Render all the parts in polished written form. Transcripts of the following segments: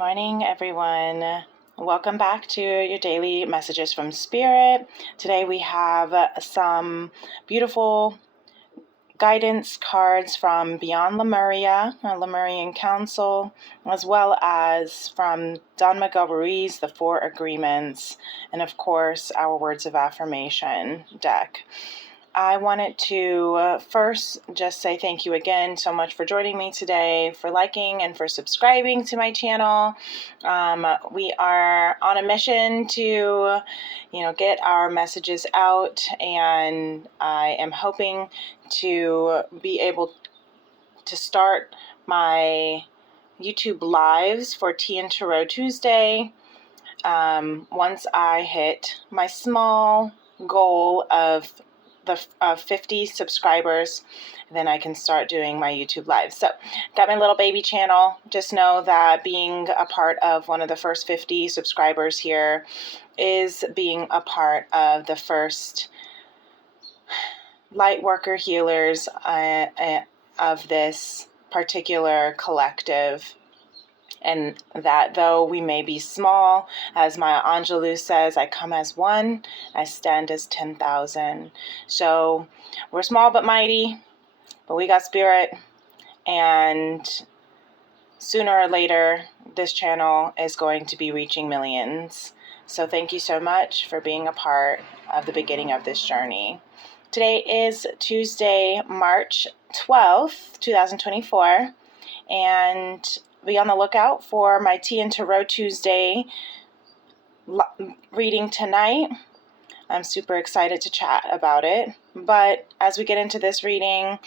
morning, everyone. Welcome back to your daily messages from Spirit. Today we have some beautiful guidance cards from Beyond Lemuria, Lemurian Council, as well as from Don Miguel Ruiz, the Four Agreements, and of course our Words of Affirmation deck. I wanted to first just say thank you again so much for joining me today, for liking and for subscribing to my channel. We are on a mission to, get our messages out, and I am hoping to be able to start my YouTube lives for Tea and Tarot Tuesday once I hit my small goal of 50 subscribers, then I can start doing my YouTube live. So got my little baby channel. Just know that being a part of one of the first 50 subscribers here is being a part of the first light worker healers of this particular collective. And that though we may be small, as Maya Angelou says, I come as one, I stand as 10,000. So we're small but mighty, but we got spirit. And sooner or later, this channel is going to be reaching millions. So thank you so much for being a part of the beginning of this journey. Today is Tuesday, March 12th, 2024. And be on the lookout for my Tea and Tarot Tuesday reading tonight. I'm super excited to chat about it. But as we get into this reading,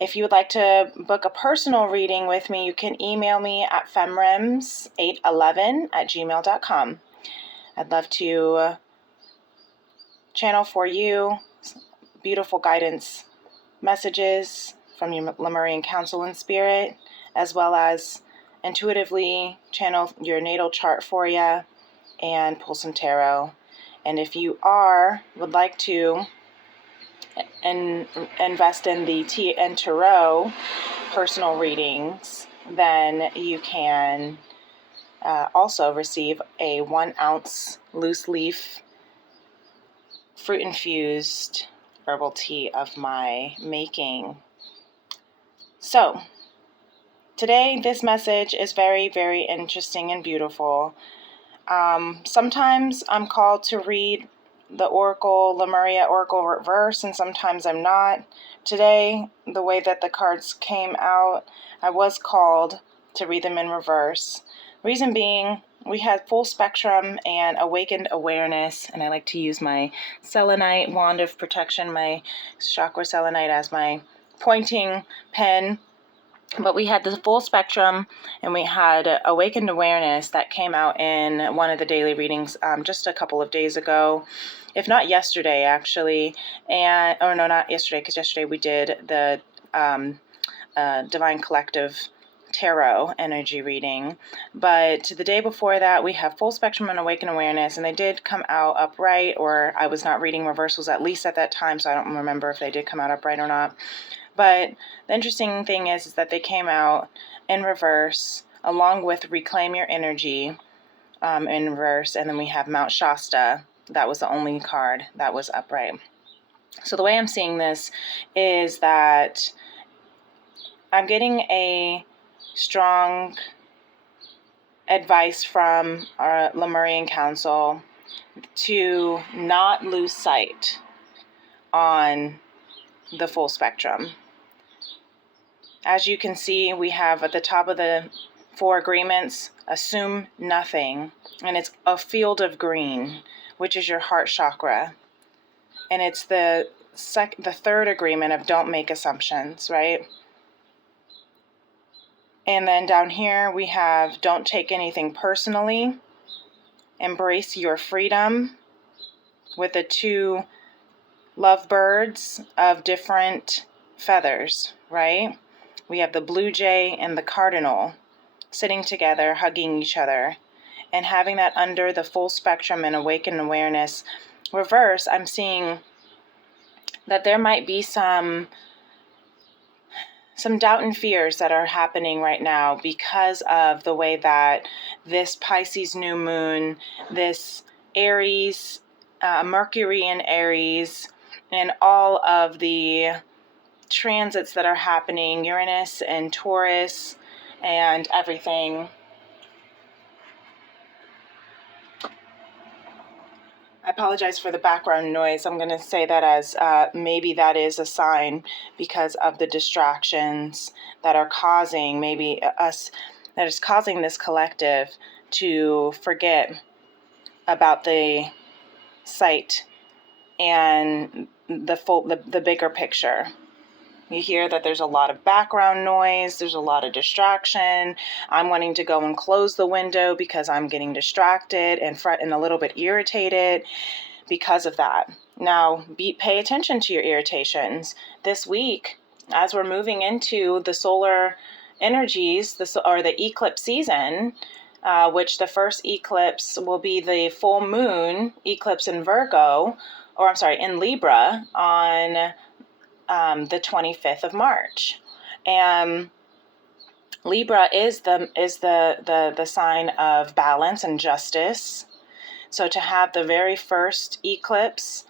if you would like to book a personal reading with me, you can email me at femrems811@gmail.com. I'd love to channel for you beautiful guidance messages from your Lemurian Council and Spirit, as well as intuitively channel your natal chart for you and pull some tarot. And if you would like to invest in the Tea and Tarot personal readings, then you can also receive a 1 ounce loose leaf fruit infused herbal tea of my making. So today, this message is very, very interesting and beautiful. Sometimes I'm called to read the Lemuria Oracle Reverse, and sometimes I'm not. Today, the way that the cards came out, I was called to read them in reverse. Reason being, we had full spectrum and awakened awareness, and I like to use my selenite wand of protection, my chakra selenite, as my pointing pen. But we had the full spectrum, and we had awakened awareness that came out in one of the daily readings just a couple of days ago, if not yesterday, actually. Not yesterday, because yesterday we did the Divine Collective Tarot energy reading. But the day before that, we have full spectrum and awakened awareness, and they did come out upright, or I was not reading reversals at least at that time, so I don't remember if they did come out upright or not. But the interesting thing is that they came out in reverse, along with Reclaim Your Energy in reverse, and then we have Mount Shasta. That was the only card that was upright. So the way I'm seeing this is that I'm getting a strong advice from our Lemurian Council to not lose sight on the full spectrum. As you can see, we have at the top of the 4 agreements, assume nothing. And it's a field of green, which is your heart chakra. And it's the 3rd agreement of don't make assumptions, right? And then down here we have don't take anything personally. Embrace your freedom, with the 2 lovebirds of different feathers, right? We have the blue jay and the cardinal sitting together, hugging each other, and having that under the full spectrum and awakened awareness reverse. I'm seeing that there might be some some doubt and fears that are happening right now because of the way that this Pisces new moon, this Aries, Mercury in Aries, and all of the transits that are happening, Uranus and Taurus and everything. I apologize for the background noise. I'm going to say that as maybe that is a sign because of the distractions that are causing maybe us, that is causing this collective to forget about the sight and the bigger picture. You hear that there's a lot of background noise, there's a lot of distraction. I'm wanting to go and close the window because I'm getting distracted and a little bit irritated because of that. Now, pay attention to your irritations. This week, as we're moving into the solar energies, or the eclipse season, which the first eclipse will be the full moon eclipse in in Libra on the 25th of March. And Libra is the sign of balance and justice. So to have the very first eclipse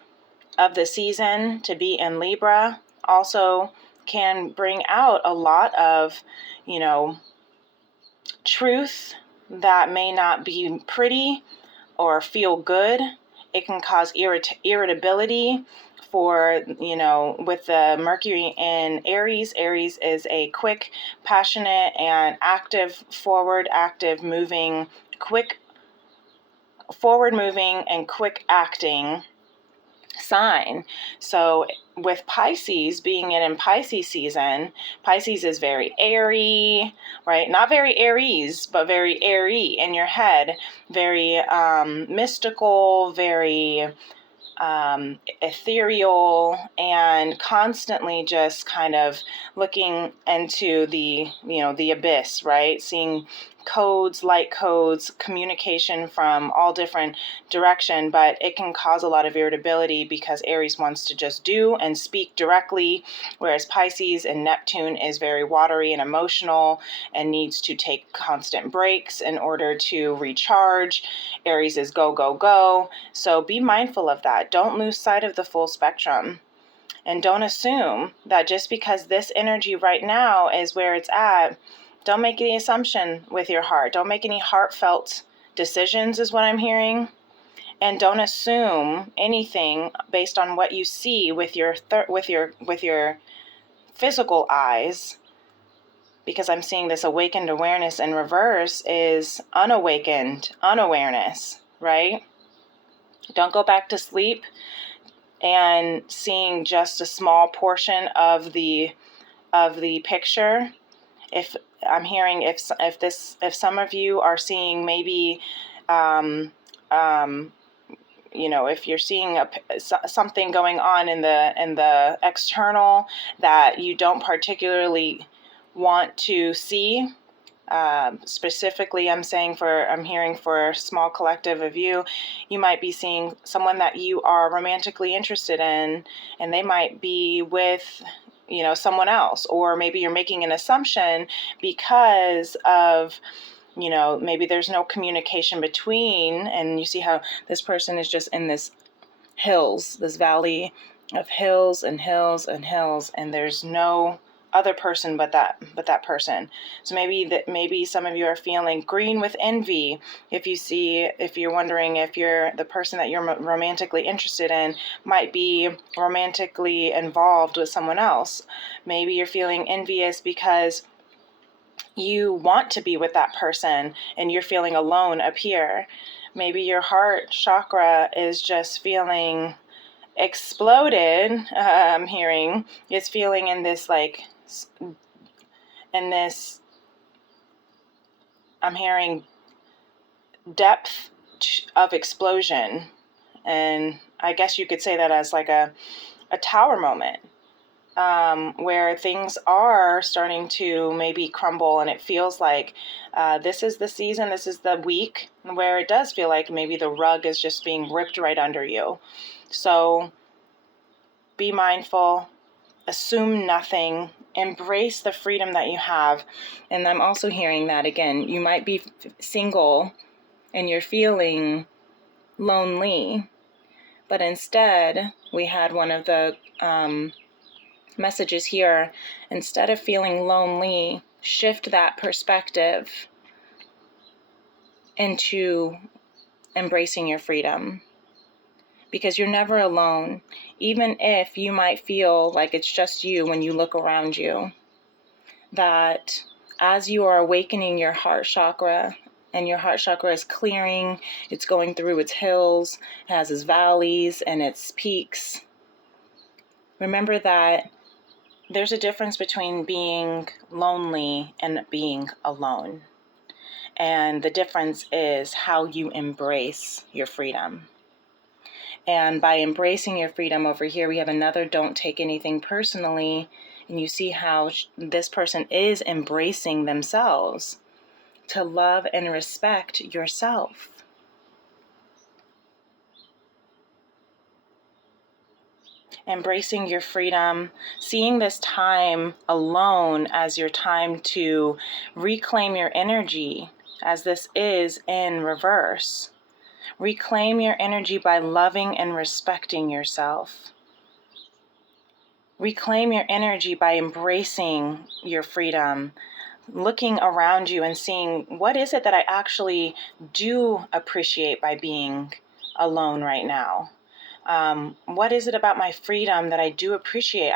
of the season to be in Libra also can bring out a lot of, truth that may not be pretty or feel good. It can cause irritability for, with the Mercury in Aries. Aries is a quick, passionate, and forward moving and quick acting sign. So with Pisces being in Pisces season, Pisces is very airy, right? Not very Aries, but very airy in your head, very mystical, very ethereal, and constantly just kind of looking into the abyss, right? Seeing light codes, communication from all different direction, but it can cause a lot of irritability because Aries wants to just do and speak directly, whereas Pisces and Neptune is very watery and emotional and needs to take constant breaks in order to recharge. Aries is go, go, go. So be mindful of that. Don't lose sight of the full spectrum. And don't assume that just because this energy right now is where it's at, don't make any assumption with your heart. Don't make any heartfelt decisions is what I'm hearing. And don't assume anything based on what you see with your physical eyes, because I'm seeing this awakened awareness in reverse is unawakened unawareness, right? Don't go back to sleep and seeing just a small portion of the picture. If I'm hearing if some of you are seeing maybe if you're seeing something going on in the external that you don't particularly want to see, specifically I'm hearing for a small collective of you might be seeing someone that you are romantically interested in, and they might be with someone else, or maybe you're making an assumption because of maybe there's no communication between, and you see how this person is just in this valley of hills and hills and hills, and there's no other person but that person. So maybe some of you are feeling green with envy if you're wondering if the person that you're romantically interested in might be romantically involved with someone else. Maybe you're feeling envious because you want to be with that person and you're feeling alone up here. Maybe your heart chakra is just feeling exploded. I'm hearing it's feeling in this I'm hearing depth of explosion, and I guess you could say that as like a tower moment, where things are starting to maybe crumble, and it feels like this is the season, this is the week where it does feel like maybe the rug is just being ripped right under you. So be mindful, assume nothing, embrace the freedom that you have. And I'm also hearing that again, you might be single and you're feeling lonely, but instead we had one of the messages here, instead of feeling lonely, shift that perspective into embracing your freedom, because you're never alone. Even if you might feel like it's just you when you look around you, that as you are awakening your heart chakra, and your heart chakra is clearing, it's going through its hills, it has its valleys and its peaks, remember that there's a difference between being lonely and being alone. And the difference is how you embrace your freedom. And by embracing your freedom over here, we have another don't take anything personally. And you see how this person is embracing themselves to love and respect yourself. Embracing your freedom, seeing this time alone as your time to reclaim your energy, as this is in reverse. Reclaim your energy by loving and respecting yourself. Reclaim your energy by embracing your freedom, looking around you and seeing, what is it that I actually do appreciate by being alone right now? What is it about my freedom that I do appreciate?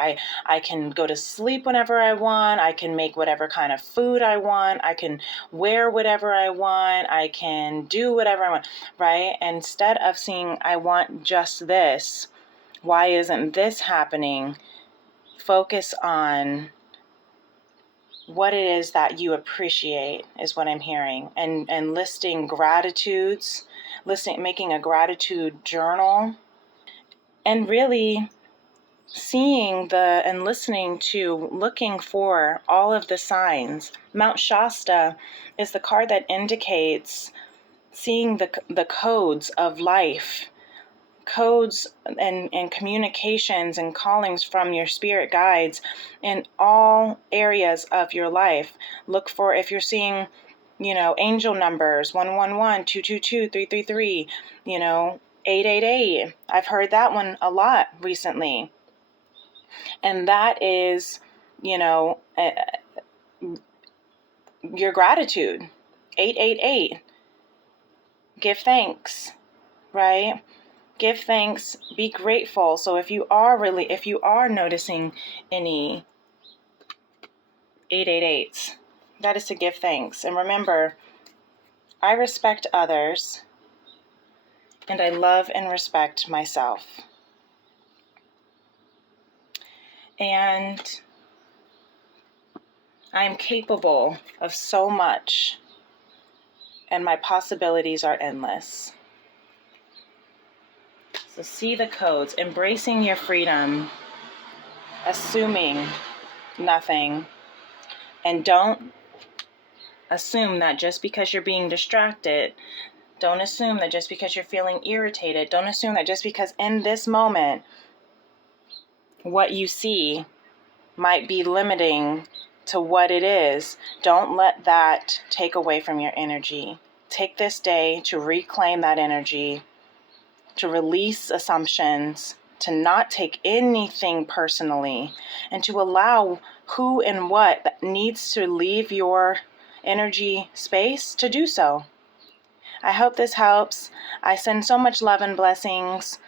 I can go to sleep whenever I want. I can make whatever kind of food I want. I can wear whatever I want. I can do whatever I want, right? Instead of seeing, I want just this, why isn't this happening? Focus on what it is that you appreciate is what I'm hearing. And listing gratitudes, making a gratitude journal. And really seeing and listening to, looking for all of the signs. Mount Shasta is the card that indicates seeing the codes of life, codes and communications and callings from your spirit guides in all areas of your life. Look for, if you're seeing, angel numbers, 111, 222, 333, 888. I've heard that one a lot recently. And that is, your gratitude. 888. Give thanks, right? Give thanks, be grateful. So if you are noticing any 888s, that is to give thanks. And remember, I respect others, and I love and respect myself. And I'm capable of so much, and my possibilities are endless. So see the codes, embracing your freedom, assuming nothing, and don't assume that just because you're being distracted, don't assume that just because you're feeling irritated, don't assume that just because in this moment what you see might be limiting to what it is. Don't let that take away from your energy. Take this day to reclaim that energy, to release assumptions, to not take anything personally, and to allow who and what needs to leave your energy space to do so. I hope this helps. I send so much love and blessings.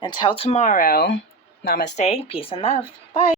Until tomorrow, namaste, peace and love. Bye.